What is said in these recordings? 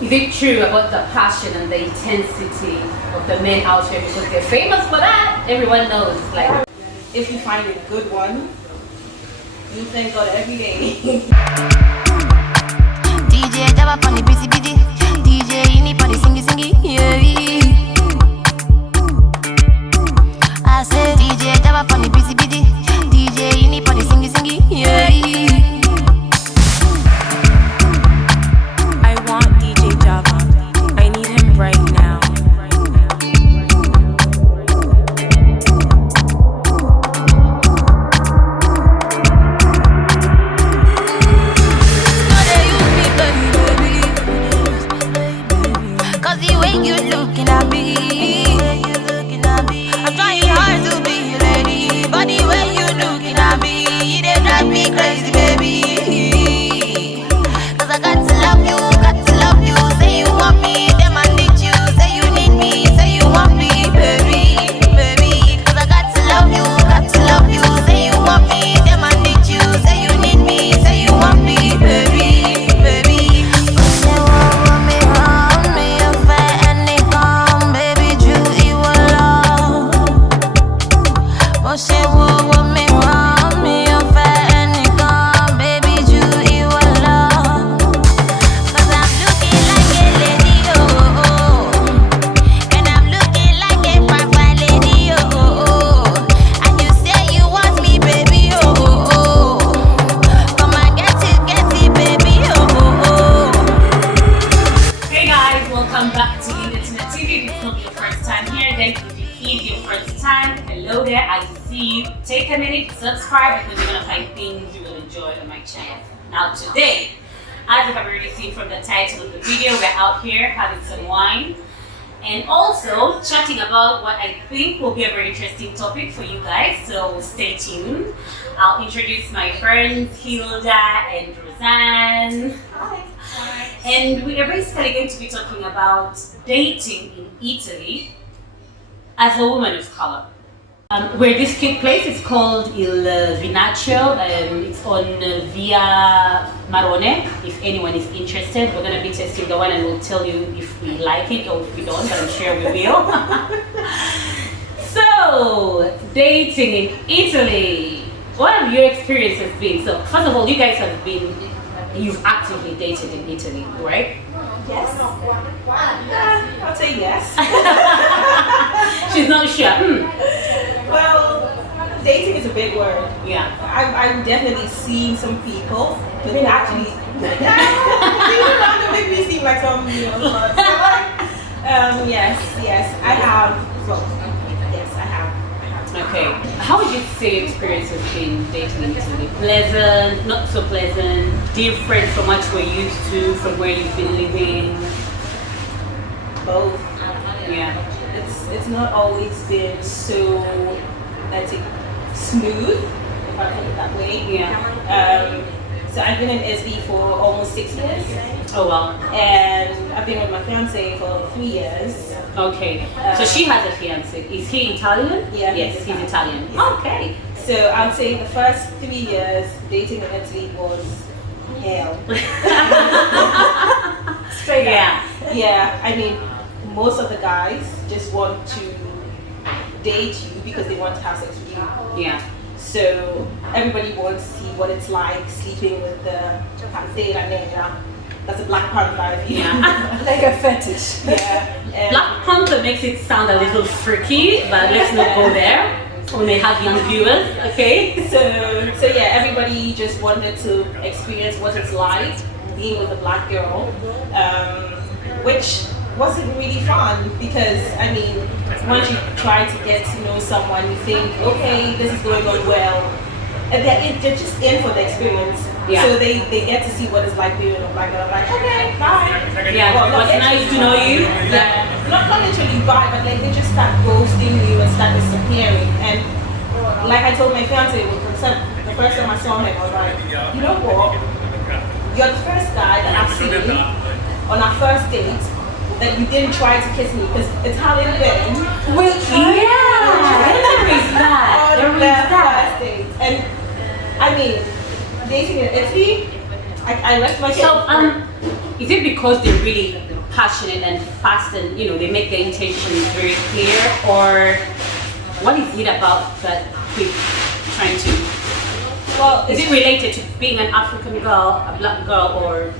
Is it true about the passion and the intensity of the men out here because they're famous for that? Everyone knows. Like, if you find a good one, you thank God every day. DJ Java on the busy busy, DJ Ini on the singy singy, yeah. I say DJ Java on the busy busy, DJ Ini on the singy singy, yeah. Hello there, I see you. Take a minute, subscribe because you're gonna find things you will enjoy on my channel. Now today, as you have already seen from the title of the video, we're out here having some wine and also chatting about what I think will be a very interesting topic for you guys, so stay tuned. I'll introduce my friends Hilda and Roseanne. Hi. And we are basically going to be talking about dating in Italy as a woman of color. Where this took place is called Il Vinaccio. It's on Via Marone. If anyone is interested, we're going to be testing the one and we'll tell you if we like it or if we don't, but I'm sure we will. So, dating in Italy. What have your experiences been? So, first of all, you guys you've actively dated in Italy, right? Yes. I'll say yes. She's not sure. Well, dating is a big word. Yeah. I've definitely seen some people, but actually, you make me seem like some, yes, I have. Well, yes, I have. Okay. How would you say your experience has been dating in Italy? Pleasant, not so pleasant, different from what we're used to, from where you've been living? Both. Yeah. It's not always been so, let's say, smooth, if I put it that way. Yeah. So I've been in Italy for almost 6 years. Oh wow. And I've been with my fiance for 3 years. Okay. So she has a fiance. Is he Italian? Yeah. Yes, he's Italian. Yes. Okay. So I'd say the first 3 years dating in Italy was hell. Straight up. Yeah. Yeah. I mean, most of the guys just want to date you because they want to have sex with you. Yeah. So everybody wants to see what it's like sleeping with the pantera negra. That's a Black Panther view. Yeah. Like a fetish. Yeah. Black Panther makes it sound a little freaky, but let's not go there. We may have young viewers, okay? So yeah, everybody just wanted to experience what it's like being with a black girl, which wasn't really fun because, I mean, once you try to get to know someone, you think, okay, this is going on well, and they're just in for the experience. Yeah. So they get to see what it's like being with a black girl. I'm like, okay, bye. Yeah, Well, it was nice to know you. Yeah. Not literally bye, but like they just start ghosting you and start disappearing. And like I told my fiance, the first time I saw him, I was like, you know what? You're the first guy that I've seen on our first date that you didn't try to kiss me because Italian men will try. There is that. On their first date. And I mean, dating in Italy, I left my So is it because they're really passionate and fast and they make their intentions very clear, or what is it about that quick trying to? Well, is it related to being an African girl, a black girl, or?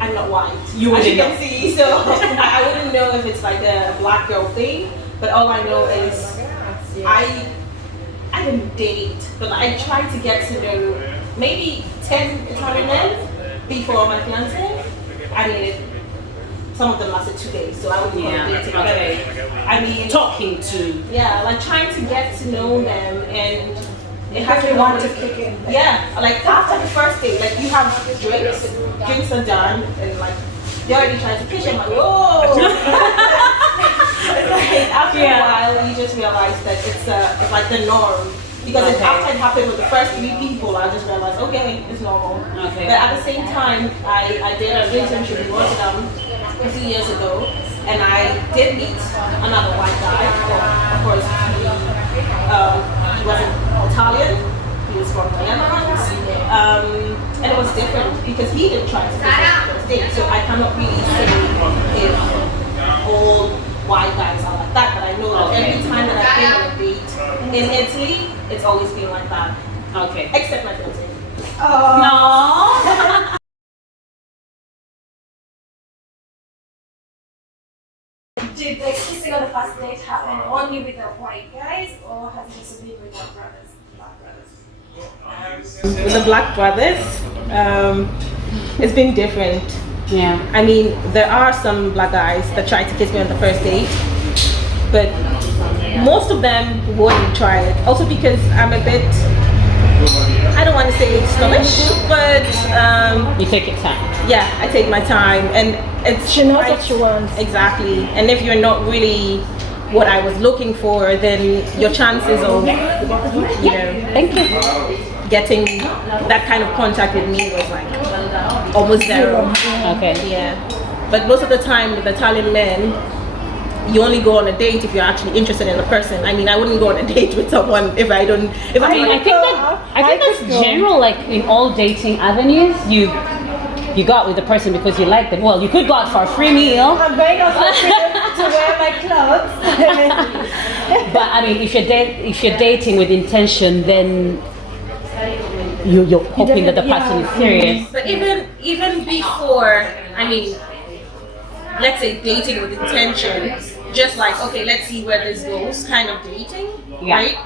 I'm not white. You as you wouldn't can see, so I wouldn't know if it's like a black girl thing. But all I know is I didn't date, but I tried to get to know maybe 10 Italian men before my fiance. I mean, some of them lasted 2 days, so I wouldn't call it dating. Okay. I mean, Talking to. yeah, like trying to get to know them, and it has They to want to want kick in. yeah, like after the first date, like you have drinks are done, and like they already trying to pitch. I'm like, whoa. It's like after a while, you just realize that it's like the norm. Because after it happened with the first 3 people, I just realized, okay, it's normal. Okay. But at the same time, I did an internship in Rotterdam a few years ago, and I did meet another white guy. Well, of course, he wasn't Italian. He was from the Netherlands. And it was different because he didn't try to take the first date. So I cannot really say if all white guys are like that, but I know that every time that I've been on a date in Italy, it's always been like that. Okay. Except my fiance. No. Did the kissing on the first date happen only with the white guys, or has it also been with our brothers, black brothers? With the black brothers, it's been different. Yeah. I mean, there are some black guys that try to kiss me on the first date, but most of them wouldn't try it. Also because I'm a bit, I don't want to say snobbish, but You take your time. yeah, I take my time, and it's She knows what she wants. exactly. And if you're not really what I was looking for, then your chances of Thank you. getting that kind of contact with me was like almost zero. Okay. Yeah, but most of the time with Italian men, you only go on a date if you're actually interested in a person. I mean, I wouldn't go on a date with someone if I don't. If I mean, I think that's general. Like in all dating avenues, you go out with the person because you like them. Well, you could go out for a free meal. I'm going out to wear my clothes. But I mean, if you're dating with intention, then you're hoping that the person is serious. But even before, I mean, let's say dating with intention, just like, okay, let's see where this goes, kind of dating, right?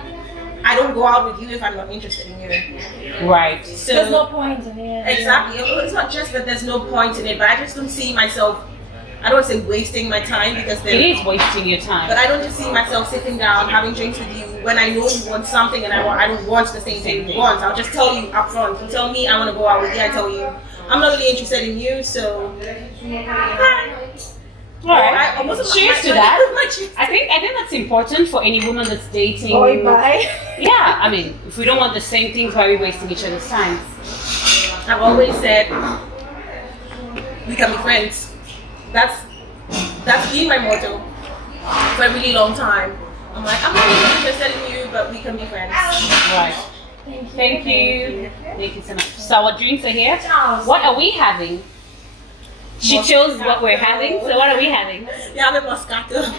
I don't go out with you if I'm not interested in you. Right. So There's no point in it. exactly. It's not just that there's no point in it, but I just don't see myself. I don't want to say wasting my time because It is wasting your time. but I don't just see myself sitting down having drinks with you when I know you want something and I don't want the same thing you want. I'll just tell you up front. You tell me I want to go out with you, I tell you I'm not really interested in you, so Alright. Cheers to that. Cheers. I think that's important for any woman that's dating. Oi, bye. Yeah, I mean, if we don't want the same things, why are we wasting each other's time? I've always said we can be friends. That's been my motto for a really long time. I'm like, I'm not really interested in you, but we can be friends. Right. Thank you. Thank you so much. So our drinks are here. What are we having? She chose what we're having, so what are we having? Yeah, I'm a Moscato.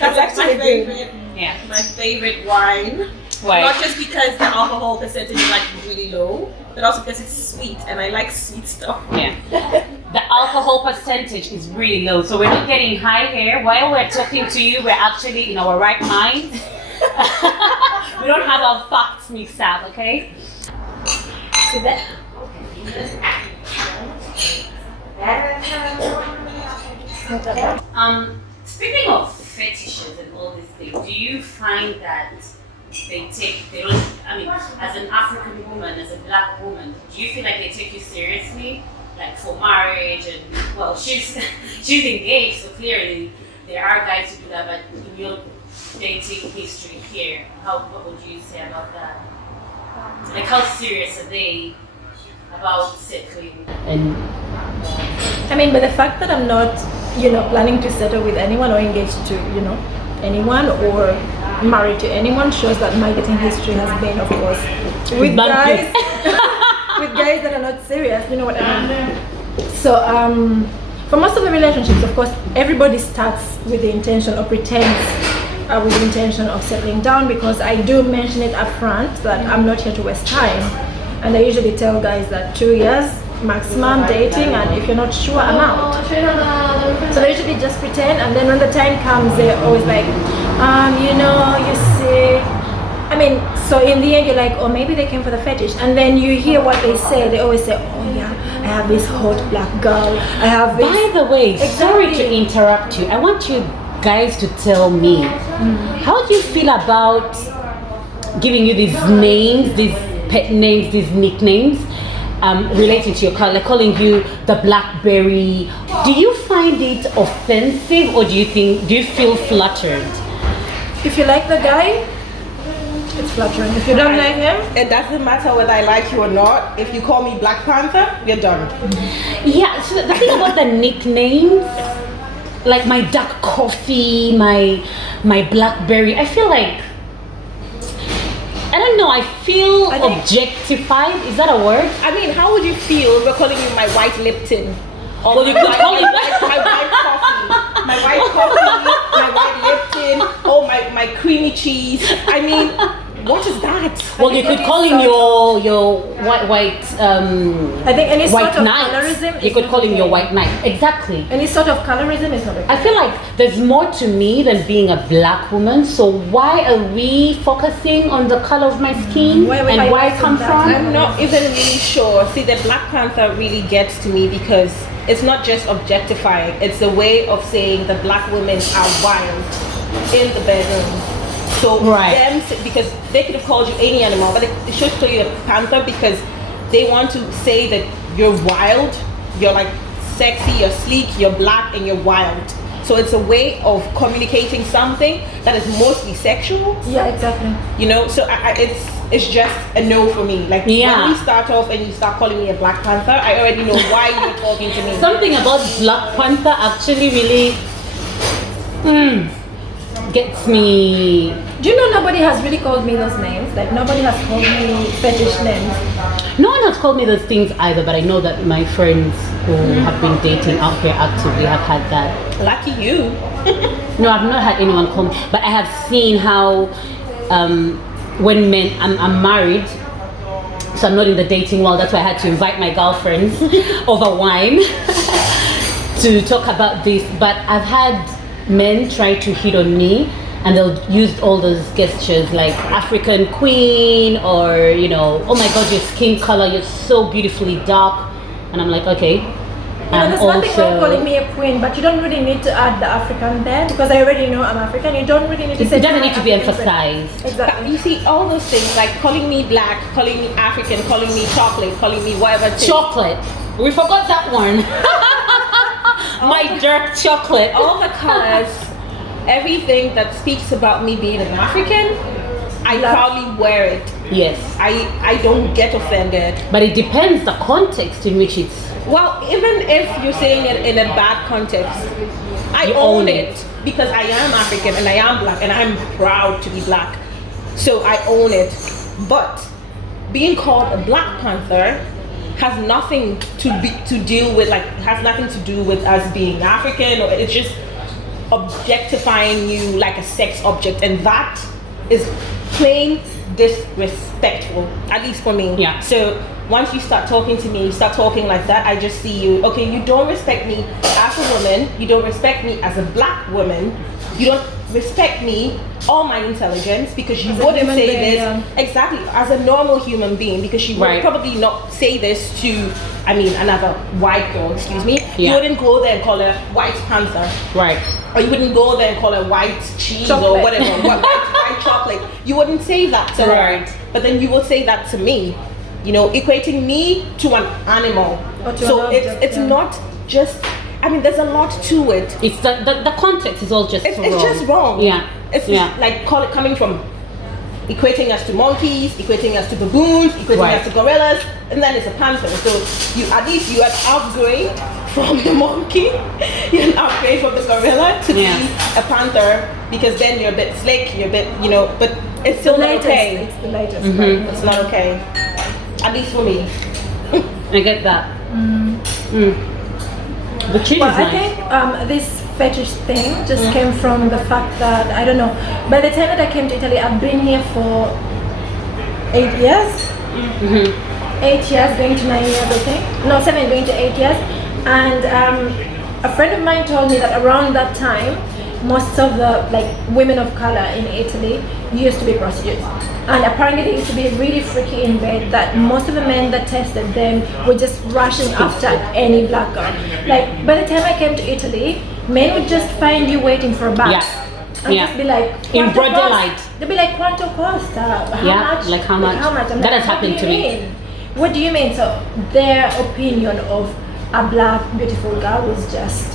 That's actually my favorite. Yeah. My favorite wine. Why? Not just because the alcohol percentage is like really low, but also because it's sweet and I like sweet stuff. Yeah. The alcohol percentage is really low, so we're not getting high here. While we're talking to you, we're actually in our right mind. We don't have our facts mixed up, okay? So that. Speaking of fetishes and all these things, do you find that they don't, I mean, as an African woman, as a black woman, do you feel like they take you seriously? Like for marriage and, well, she's engaged, so clearly there are guys who do that, but in your dating history here, what would you say about that? Like how serious are they about settling? And I mean, but the fact that I'm not, planning to settle with anyone or engaged to, anyone or married to anyone shows that my dating history has been, of course, with guys, with guys that are not serious. You know what I mean? So for most of the relationships, of course, everybody starts with the intention or pretends with the intention of settling down, because I do mention it up front that I'm not here to waste time, and I usually tell guys that 2 years maximum dating, and if you're not sure, I'm out. So they usually just pretend, and then when the time comes, they're always like, you see. I mean, so in the end, you're like, oh, maybe they came for the fetish, and then you hear what they say. They always say, oh yeah, I have this hot black girl. I have this. By the way, sorry Exactly. to interrupt you. I want you guys to tell me, how do you feel about giving you these names, these pet names, these nicknames, relating to your color, like calling you the blackberry? Do you find it offensive, or do you feel flattered? If you like the guy, it's flattering. If you don't like him, It doesn't matter whether I like you or not. If you call me Black Panther, we're done. Yeah, so the thing about the nicknames, like my dark coffee, my blackberry, I feel like, I don't know, I feel I think- objectified. Is that a word? I mean, how would you feel if we're calling you my white Lipton? Or Well, you my could white- call it- my white coffee. My white coffee, my white Lipton, oh my creamy cheese. I mean, what is that? Well, you could call him your white I think any sort white of knight. colorism You is could not call him your okay. white knight. Exactly. Any sort of colorism is not okay. I feel like there's more to me than being a black woman. So why are we focusing on the color of my skin Why are we and where I highlighting come that? from? I'm not even really sure. See, the Black Panther really gets to me because it's not just objectifying. It's a way of saying the black women are wild in the bedroom. So Right. because they could have called you any animal, but they should call you a panther because they want to say that you're wild, you're like sexy, you're sleek, you're black, and you're wild. So it's a way of communicating something that is mostly sexual. Yeah, exactly. You know, so it's just a no for me. Like Yeah. when we start off and you start calling me a Black Panther, I already know why you're talking to me. Something about Black Panther actually really gets me. Do you know nobody has really called me those names? Like nobody has called me fetish names. No one has called me those things either, but I know that my friends who have been dating out here actively have had that. Lucky you. No, I've not had anyone call me, but I have seen how when men, I'm married, so I'm not in the dating world. That's why I had to invite my girlfriends over wine to talk about this. But I've had men try to hit on me, and they'll use all those gestures like African queen, or oh my god, your skin color, you're so beautifully dark, and I'm like, okay. There's nothing wrong calling me a queen, but you don't really need to add the African there, because I already know I'm African. You don't really need to say It doesn't need to be African. emphasized. Exactly. You see all those things like calling me black, calling me African, calling me chocolate, calling me whatever it is. Chocolate. We forgot that one. My dark chocolate. All the colors, everything that speaks about me being an African, I proudly wear it. Yes. I don't get offended. But it depends the context in which it's. Well, even if you're saying it in a bad context, I You own own it it. because I am African and I am black and I'm proud to be black. So I own it. But being called a Black Panther has nothing to deal with, like, has nothing to do with us being African, or it's just objectifying you like a sex object, and that is plain disrespectful, at least for me. Yeah. So once you start talking to me, you start talking like that, I just see you, okay, you don't respect me as a woman, you don't respect me as a black woman, you don't respect me or my intelligence, because you As a wouldn't human say being, this yeah. exactly as a normal human being, because you would Right. probably not say this to, I mean, another white girl, excuse me. You Yeah. wouldn't go there and call her White Panther, Right. or you wouldn't go there and call her white cheese or Chocolate. whatever, white chocolate. You wouldn't say that to her, Right. but then you will say that to me, equating me to an animal. Or to So an object, it's yeah. not just, I mean, there's a lot to it. It's the context is all just It's wrong. just wrong. Yeah. It's Yeah. like coming from equating us to monkeys, equating us to baboons, equating Right. us to gorillas, and then it's a panther. So you an upgrade from the monkey, you're an upgrade from the gorilla to Yeah. be a panther, because then you're a bit slick, you're a bit, but it's still not Latest. okay. It's the latest. Mm-hmm. It's not okay. At least for me. I get that. The cheese Well, is I nice. think this fetish thing just came from the fact that, I don't know, by the time that I came to Italy, I've been here for 8 years. 8 years, going to 9 years, I think. No, 7, going to 8 years. And a friend of mine told me that around that time, most of the women of color in Italy used to be prostitutes. And apparently they used to be really freaky in bed, that most of the men that tested them were just rushing after any black girl. Like, by the time I came to Italy, men would just find you waiting for a bus. Yeah. And just be like, in "Quanto broad costa?" daylight. They'd be like, "Quanto costa? How Yeah, much? like how much? I'm That like, has "What happened do to you me. mean? What do you mean?" So their opinion of a black beautiful girl was just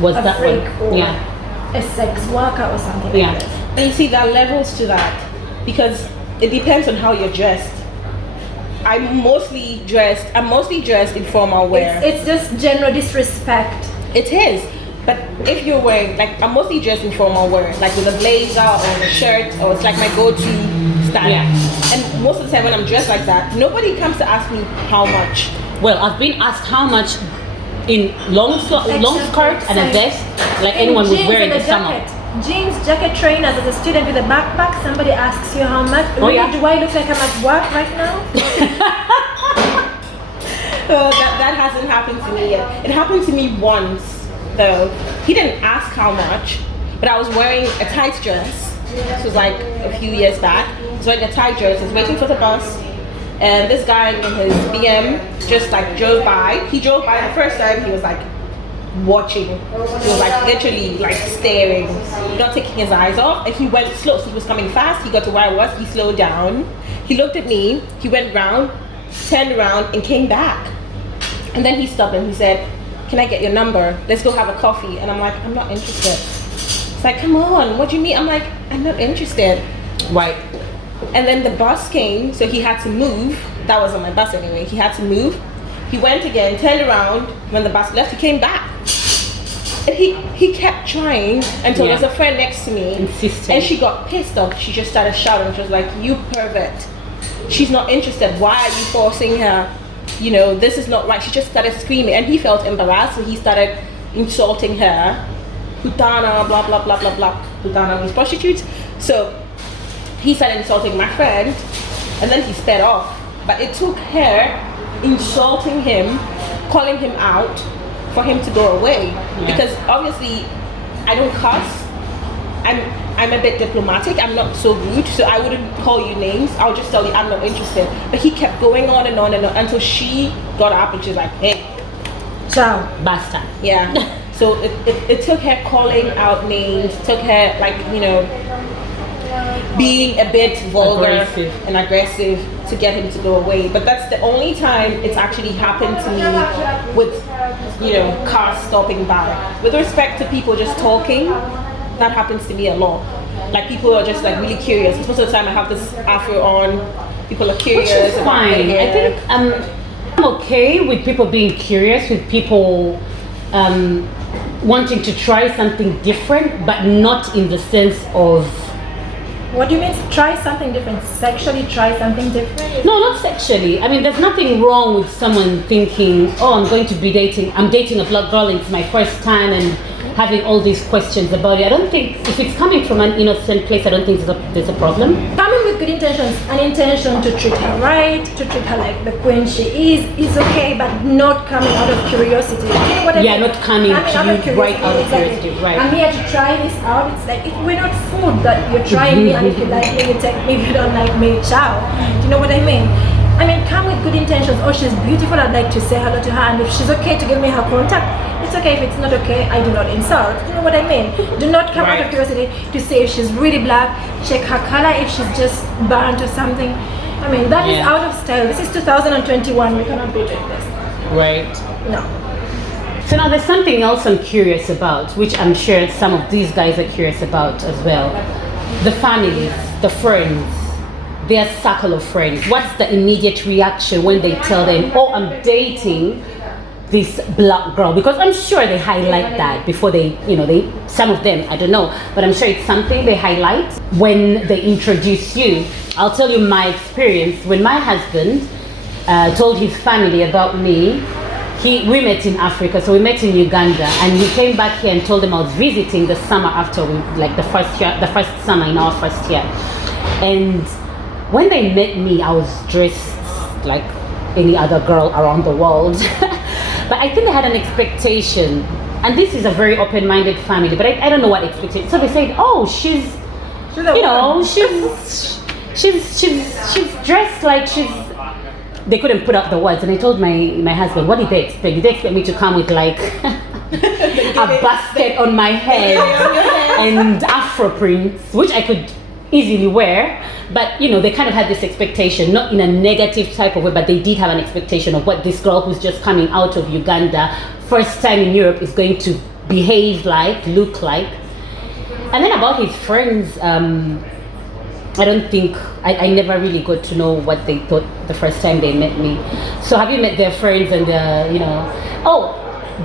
Was a that freak one? or Yeah. a sex worker or something Yeah. like that. And you see, there are levels to that because it depends on how you're dressed. I'm mostly dressed in formal wear. It's just general disrespect. It is. But if you're wearing, I'm mostly dressed in formal wear, like with a blazer or a shirt, or it's like my go-to style. Yeah. And most of the time when I'm dressed like that, nobody comes to ask me how much. Well, I've been asked how much in long skirt and a vest, like In anyone would jeans wear in and the a summer. jacket. Jeans, jacket, trainers. As a student with a backpack, somebody asks you how much. Oh, Really, yeah. do I look like I'm at work right now? That hasn't happened to me yet. It happened to me once, though. He didn't ask how much, but I was wearing a tight dress. This was like a few years back. I was wearing a tight dress. I was waiting for the bus, and this guy in his BM just drove by. He drove by the first time. He was watching. He was literally staring, not taking his eyes off. And he went slow. So he was coming fast. He got to where I was. He slowed down. He looked at me. He went round, turned around, and came back. And then he stopped and he said, "Can I get your number? Let's go have a coffee." And I'm like, "I'm not interested." It's like, "Come on, what do you mean?" I'm like, "I'm not interested." Right. And then the bus came, so he had to move. That was on my bus anyway. He had to move. He went again, turned around. When the bus left, he came back. And he kept trying until Yeah. there's a friend next to me. Insisting. And she got pissed off. She just started shouting. She was like, "You pervert. She's not interested. Why are you forcing her? This is not right." She just started screaming. And he felt embarrassed, so he started insulting her. Putana, blah, blah, blah, blah, blah. Putana means prostitute. So he started insulting my friend. And then he sped off. But it took her insulting him, calling him out, for him to go away. Yeah. Because obviously I don't cuss. I'm a bit diplomatic. I'm not so rude, so I wouldn't call you names. I'll just tell you I'm not interested. But he kept going on and on and on until she got up and she's like, "Hey." Ciao. Basta. Yeah. So it took her calling out names, took her being a bit vulgar Aggressive. and aggressive to get him to go away. But that's the only time it's actually happened to me with cars stopping by. With respect to people just talking, that happens to me a lot. People are just really curious. Most of the time I have this afro on, people are curious. Which is about my fine. I hair. think I'm okay with people being curious, with people wanting to try something different, but not in the sense of. What do you mean? Try something different? Sexually, try something different? No, not sexually. I mean, there's nothing wrong with someone thinking, "Oh, I'm dating a black girl, it's my first time," and having all these questions about it. I don't think, if it's coming from an innocent place, I don't think there's a problem. Coming with good intentions, an intention to treat her right, to treat her like the queen she is okay, but not coming out of curiosity. You know what I Yeah, mean? not coming to out of you right out of exactly. curiosity, right. I'm here to try this out. It's like, we're not food that you're trying me, and if you like me, you take me. If you don't like me, ciao. Do you know what I mean? I mean, come with good intentions. Oh, she's beautiful, I'd like to say hello to her, and if she's okay to give me her contact, it's okay. If it's not okay, I do not insult. You know what I mean? Do not come out of Right. curiosity to say if she's really black, check her color, if she's just burnt or something. I mean, that is Yeah. out of style. This is 2021, we cannot be doing this. Right. No. So now there's something else I'm curious about, which I'm sure some of these guys are curious about as well. The families, the friends, their circle of friends. What's the immediate reaction when they tell them, "Oh, I'm dating this black girl"? Because I'm sure they highlight that before they, some of them, I don't know, but I'm sure it's something they highlight when they introduce you. I'll tell you my experience. When my husband told his family about me, we met in Africa, so we met in Uganda, and he came back here and told them I was visiting the summer after the first summer in our first year. And when they met me, I was dressed like any other girl around the world. But I think they had an expectation, and this is a very open-minded family, but I don't know what expectation. So they said, oh, she's dressed like they couldn't put up the words, and I told my husband, what did they expect? Did they expect me to come with like a basket on my head and afro prints, which I could easily wear? But they kind of had this expectation, not in a negative type of way, but they did have an expectation of what this girl who's just coming out of Uganda, first time in Europe, is going to behave like, look like. And then about his friends, I don't think, I never really got to know what they thought the first time they met me. So have you met their friends and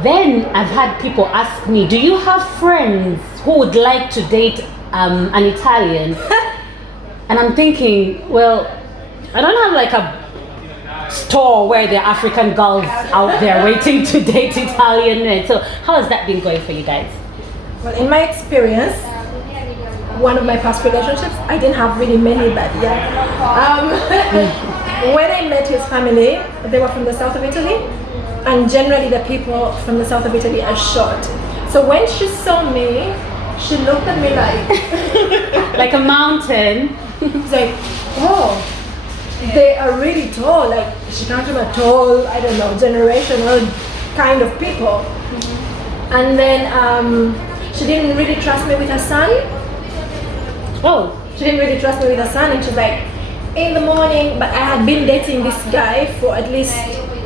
then I've had people ask me, do you have friends who would like to date an Italian? And I'm thinking, well, I don't have like a store where there are African girls out there waiting to date Italian men. So how has that been going for you guys? Well, in my experience, one of my past relationships, I didn't have really many, but when I met his family, they were from the south of Italy, and generally the people from the south of Italy are short. So when she saw me, she looked at me like like a mountain. She's like, oh, they are really tall. Like, she comes from a tall, I don't know, generational kind of people. And then she didn't really trust me with her son. Oh, she didn't really trust me with her son, and she's like, in the morning, but I had been dating this guy for at least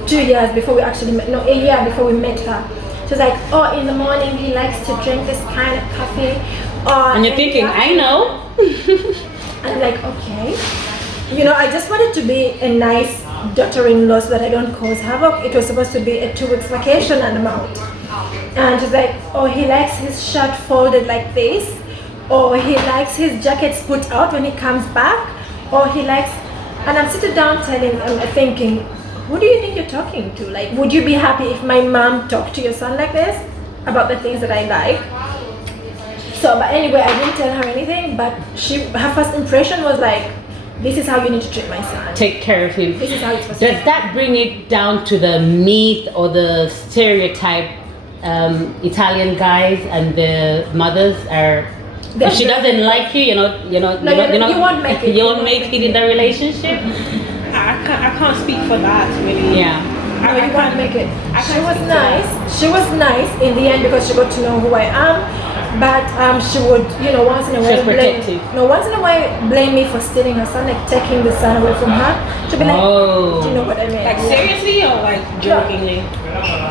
2 years before we actually met, no, a year before we met her. She's like, oh, in the morning he likes to drink this kind of coffee. And you're thinking, I know. I'm like, okay. I just wanted to be a nice daughter-in-law so that I don't cause havoc. It was supposed to be a 2 weeks vacation and I'm out. And she's like, oh, he likes his shirt folded like this. Or he likes his jackets put out when he comes back. Or he likes, and I'm sitting down thinking, who do you think you're talking to? Like, would you be happy if my mom talked to your son like this about the things that I like? So, but anyway, I didn't tell her anything, but her first impression was like, this is how you need to treat my son. Take care of him. This is how it's supposed to be. Does that bring it down to the myth or the stereotype? Italian guys and the mothers are. If she doesn't like you, you won't make it. You won't make it in the relationship. I can't speak for that really. Yeah. No, you won't make it. She was nice. She was nice in the end because she got to know who I am. But she would, once in a while once in a while blame me for stealing her son, like taking the son away from her. She'd be like, do you know what I mean? Like seriously or like jokingly?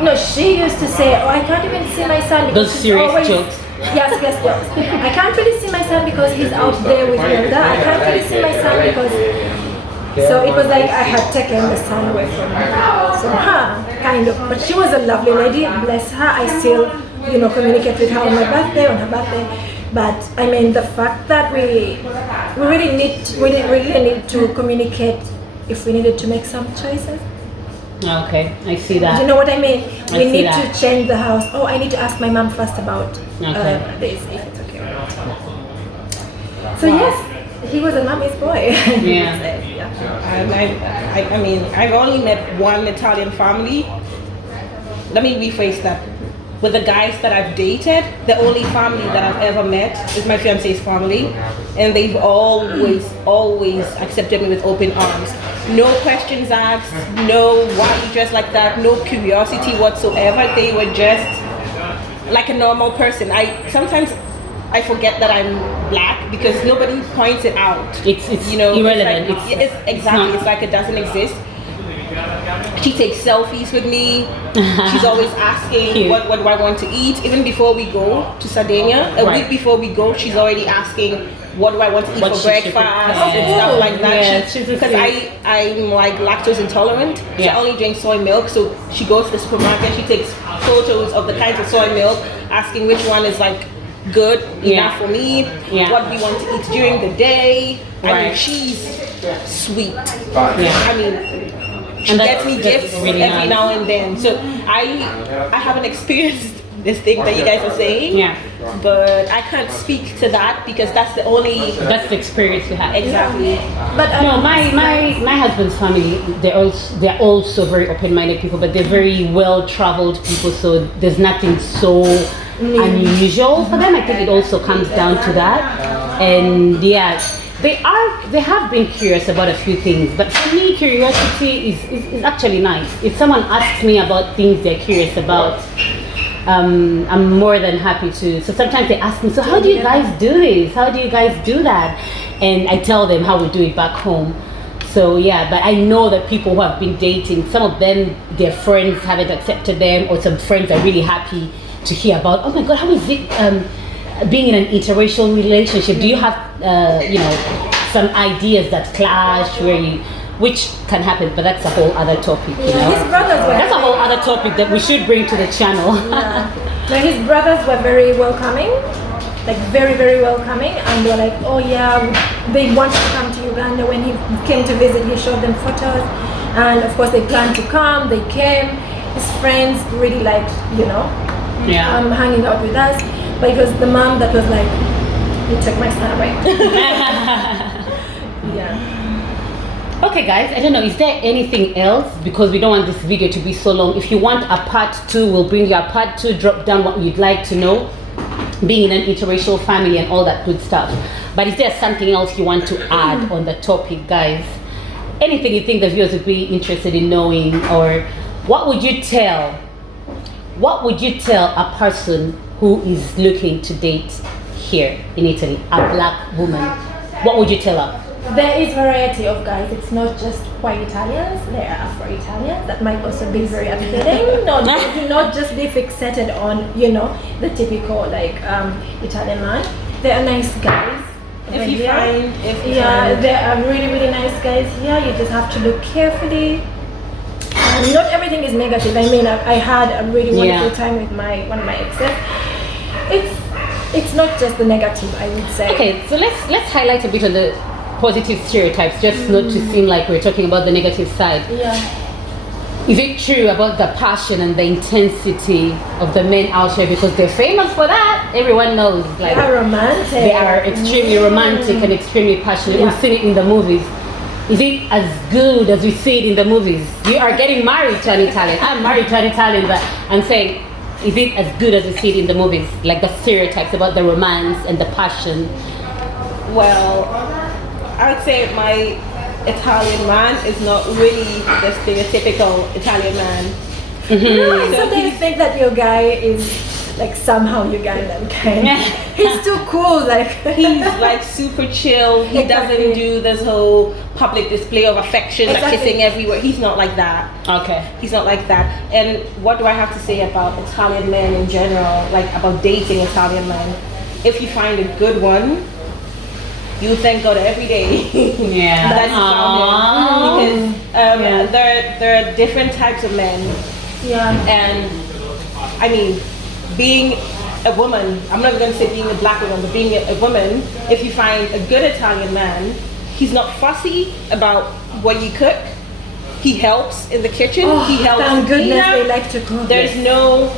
No, she used to say, oh, I can't even see my son because those serious jokes. Yes. I can't really see my son because he's out there with Hilda. I can't really see my son because. So it was like I had taken the son away from her, kind of. But she was a lovely lady, bless her. I still, communicate with her on her birthday. But I mean, the fact that we really need to communicate if we needed to make some choices. Okay, I see that. Do you know what I mean? We need to change the house. Oh, I need to ask my mom first about this, if it's okay. So yes, he was a mommy's boy. Yeah. I mean, I've only met one Italian family. Let me rephrase that. With the guys that I've dated, the only family that I've ever met is my fiance's family, and they've always accepted me with open arms. No questions asked, no why you dress like that, no curiosity whatsoever. They were just like a normal person. Sometimes I forget that I'm black because nobody points it out. It's irrelevant. It's like it doesn't exist. She takes selfies with me. She's always asking what do I want to eat. Even before we go to Sardinia, a week before we go, she's already asking what do I want to eat for breakfast and stuff like that. Because I'm like lactose intolerant. So I only drink soy milk. So she goes to the supermarket. She takes photos of the kinds of soy milk, asking which one is like good enough for me. What we want to eat during the day. I mean, she's sweet. I mean. She And gets me that's gifts really every nice. now and then. So I haven't experienced this thing that you guys are saying. Yeah. But I can't speak to that because that's the only That's the experience you have. exactly. But No, my husband's family, they're also very open-minded people, but they're very well-traveled people, so there's nothing so unusual for them. I think it also comes down to that. And yeah, they have been curious about a few things, but for me, curiosity is actually nice. If someone asks me about things they're curious about, I'm more than happy to. So sometimes they ask me, so how do you guys do this? How do you guys do that? And I tell them how we do it back home. So yeah, but I know that people who have been dating, some of them, their friends haven't accepted them, or some friends are really happy to hear about, oh my God, how is it being in an interracial relationship? Do you have, some ideas that clash which can happen, but that's a whole other topic, you know? his brothers were That's a whole other topic that we should bring to the channel. No, his brothers were very welcoming, like very, very welcoming, and they were like, oh yeah, they wanted to come to Uganda. When he came to visit, he showed them photos, and of course they planned to come. They came. His friends really liked, Yeah. hanging out with us, but it was the mom that was like, you took my son away. Yeah. Okay guys, I don't know, is there anything else? Because we don't want this video to be so long. If you want a part 2, we'll bring you a part 2. Drop down what you'd like to know, being in an interracial family and all that good stuff. But is there something else you want to add on the topic, guys? Anything you think the viewers would be interested in knowing? Or what would you tell a person who is looking to date here in Italy, a black woman? What would you tell her? There is variety of guys. It's not just white Italians. There are Afro-Italians that might also be very appealing. Not just be fixated on, the typical Italian man. There are nice guys. If you find there are really, really nice guys here. You just have to look carefully. Not everything is negative. I mean, I had a really wonderful time with one of my exes. It's not just the negative, I would say. Okay, so let's highlight a bit on the positive stereotypes, just not to seem like we're talking about the negative side. Yeah. Is it true about the passion and the intensity of the men out here? Because they're famous for that. Everyone knows. They are romantic. They are extremely romantic and extremely passionate. Yeah. We've seen it in the movies. Is it as good as we see it in the movies? You are getting married to an Italian. I'm married to an Italian, but I'm saying, is it as good as we see it in the movies? Like the stereotypes about the romance and the passion. Well, I would say my Italian man is not really the stereotypical Italian man. No, I sometimes think that your guy is like somehow Ugandan kind. He's too cool, He's like super chill. He doesn't do this whole public display of affection, like kissing everywhere. He's not like that. Okay. He's not like that. And what do I have to say about Italian men in general, like about dating Italian men? If you find a good one, you thank God every day that you found him. Because there are different types of men. Yeah. And I mean, being a woman, I'm not going to say being a black woman, but being a woman, if you find a good Italian man, he's not fussy about what you cook. He helps in the kitchen. He helps. Thank goodness clean up. they like to cook. There's no,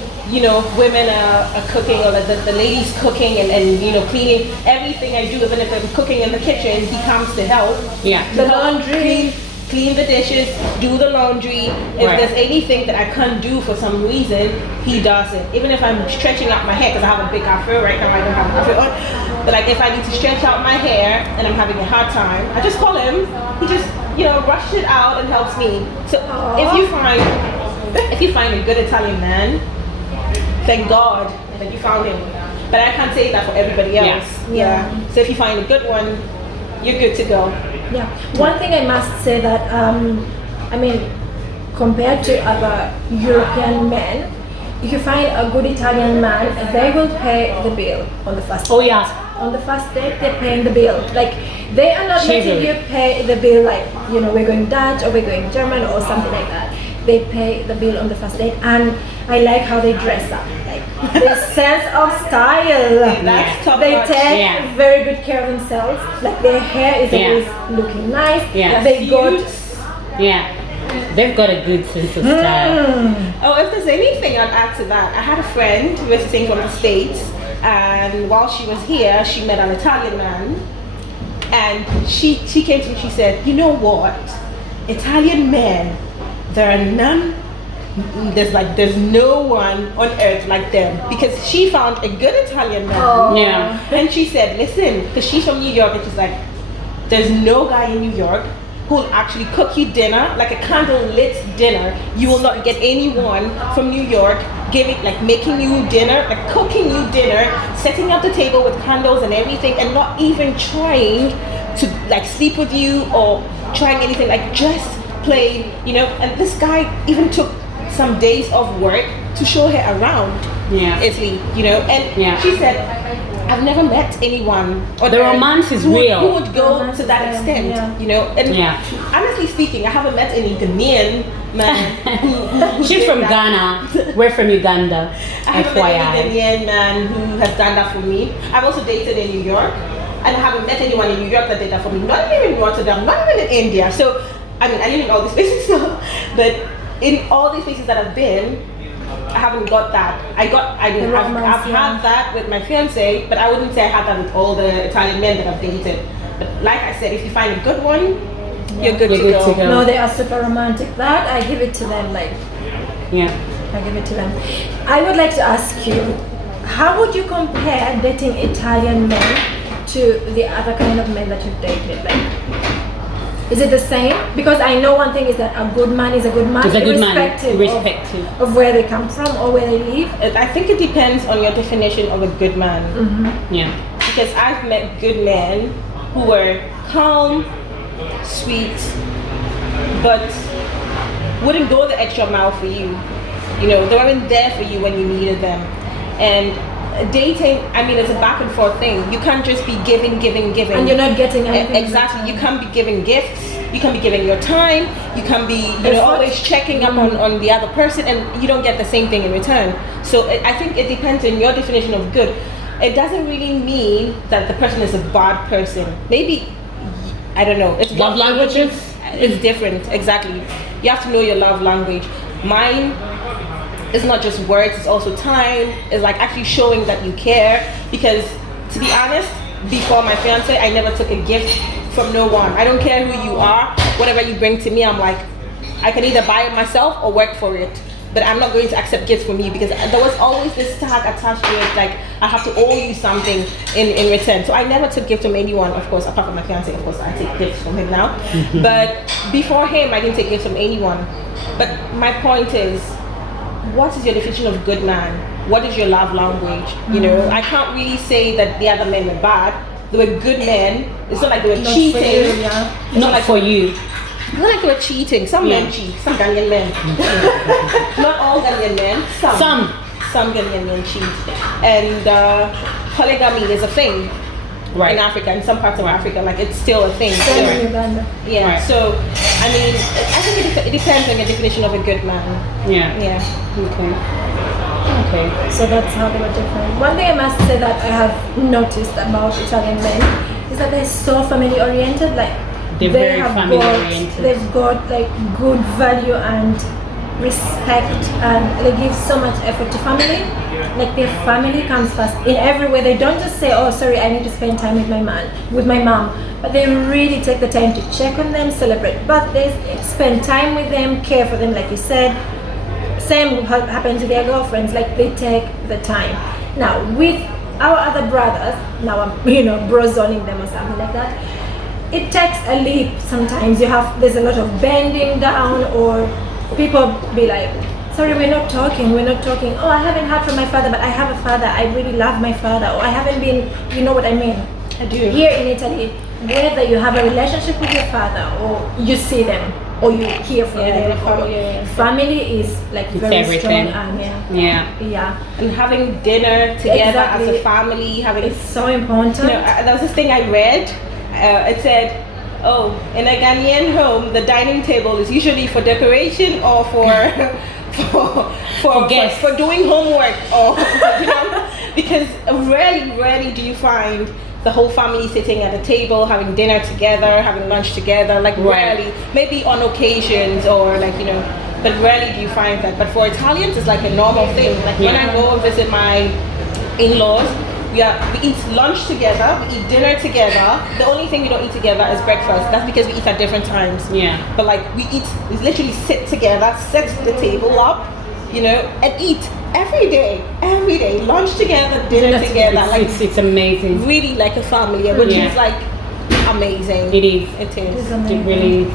women are cooking, or the ladies cooking and cleaning. Everything I do, even if I'm cooking in the kitchen, he comes to help. Yeah. The laundry. Clean the dishes, do the laundry. If there's anything that I can't do for some reason, he does it. Even if I'm stretching out my hair, because I have a big afro right now, I don't have an afro on. But like if I need to stretch out my hair and I'm having a hard time, I just call him. He just, rushes it out and helps me. So if you find a good Italian man, thank God that you found him. But I can't say that for everybody else. Yeah. So if you find a good one, you're good to go. Yeah. One thing I must say that compared to other European men, if you find a good Italian man, they will pay the bill on the first Oh date. yeah. On the first date, they're paying the bill. Like they are not letting you pay the bill like we're going Dutch or we're going German or something like that. They pay the bill on the first date, and I like how they dress up. Like their sense of style. That's top They notch. take very good care of themselves. Like their hair is always looking nice. Yeah. They got Yeah. They've got a good sense of style. Oh, if there's anything I'd add to that, I had a friend visiting from the States, and while she was here, she met an Italian man, and she came to me, she said, you know what, Italian men, there are none, there's no one on earth like them, because she found a good Italian man. Yeah. And she said, listen, because she's from New York, and she's like, there's no guy in New York who will actually cook you dinner, like a candle-lit dinner. You will not get anyone from New York making you dinner, like cooking you dinner, setting up the table with candles and everything, and not even trying to like sleep with you or trying anything, like just play, you know. And this guy even took some days of work to show her around Italy, you know. And she said, I've never met anyone The romance is real. who would go to that extent, you know. And honestly speaking, I haven't met any Ghanaian man who She's from Ghana. We're from Uganda. I haven't met any Ghanaian man who has done that for me. I've also dated in New York, and I haven't met anyone in New York that did that for me. Not even in Rotterdam, not even in India. So, I mean, I live in all these places, but in all these places that I've been, I haven't got that. I've had that with my fiance, but I wouldn't say I had that with all the Italian men that I've dated. But like I said, if you find a good one, you're good to go. No, they are super romantic. That I give it to them. I give it to them. I would like to ask you, how would you compare dating Italian men to the other kind of men that you've dated? Like, is it the same? Because I know one thing is that a good man is a good man, irrespective of where they come from or where they live. I think it depends on your definition of a good man. Because I've met good men who were calm, sweet, but wouldn't go the extra mile for you. You know, they weren't there for you when you needed them. And dating, I mean, it's a back and forth thing. You can't just be giving. And you're not getting anything. Exactly. You can't be giving gifts. You can't be giving your time. You can't be, always checking up on the other person, and you don't get the same thing in return. So I think it depends on your definition of good. It doesn't really mean that the person is a bad person. Maybe, I don't know. It's love languages? It's different. Exactly. You have to know your love language. Mine, it's not just words, it's also time. It's like actually showing that you care. Because to be honest, before my fiance, I never took a gift from no one. I don't care who you are, whatever you bring to me, I'm like, I can either buy it myself or work for it. But I'm not going to accept gifts from you, because there was always this tag attached to it, like I have to owe you something in return. So I never took gifts from anyone, of course, apart from my fiance. Of course, I take gifts from him now. But before him, I didn't take gifts from anyone. But my point is, what is your definition of good man? What is your love language? You know, I can't really say that the other men were bad. They were good men. It's not like they were cheating. Not for you. It's not like they were cheating. Some men cheat. Some Ghanaian men. Not all Ghanaian men. Some Ghanaian men cheat. And polygamy is a thing. In Africa, in some parts of Africa, like it's still a thing. In Uganda. Yeah. So, I mean, I think it depends on your definition of a good man. Okay. So that's how they were different. One thing I must say that I have noticed about Italian men is that they're so family oriented. Like they're very family oriented. They've got like good value and respect, and they give so much effort to family. Like their family comes first in every way. They don't just say, oh sorry, I need to spend time with my mom, but they really take the time to check on them, celebrate birthdays, spend time with them, care for them, like you said. Same happens to their girlfriends, like they take the time. Now with our other brothers, now I'm bro-zoning them or something like that, it takes a leap sometimes. There's a lot of bending down, or people be like, sorry, we're not talking. Oh, I haven't heard from my father, but I have a father. I really love my father. Or I haven't been, you know what I mean? I do. Here in Italy, whether you have a relationship with your father or you see them or you hear from them, family is like it's very everything. strong. And having dinner together as a family, it's so important. There was this thing I read. It said, oh, in a Ghanaian home, the dining table is usually for decoration or for doing homework, or because rarely do you find the whole family sitting at a table, having dinner together, having lunch together. Like rarely, maybe on occasions or like, you know, but rarely do you find that. But for Italians, it's like a normal thing. Like when I go and visit my in-laws, we eat lunch together, we eat dinner together. The only thing we don't eat together is breakfast. That's because we eat at different times. Yeah. But like we literally sit together, set the table up, you know, and eat every day, lunch together, dinner together. It's amazing. Really like a family, which is like amazing. It is. It is. It really is.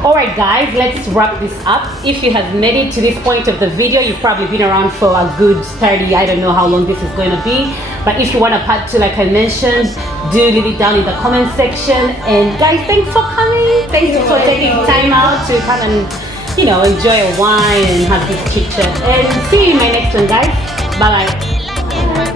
Alright guys, let's wrap this up. If you have made it to this point of the video, you've probably been around for a good 30, I don't know how long this is going to be. But if you want a part 2 like I mentioned, do leave it down in the comment section. And guys, thanks for coming. Thanks for taking time out to come and, you know, enjoy a wine and have this chit chat. And see you in my next one guys. Bye bye.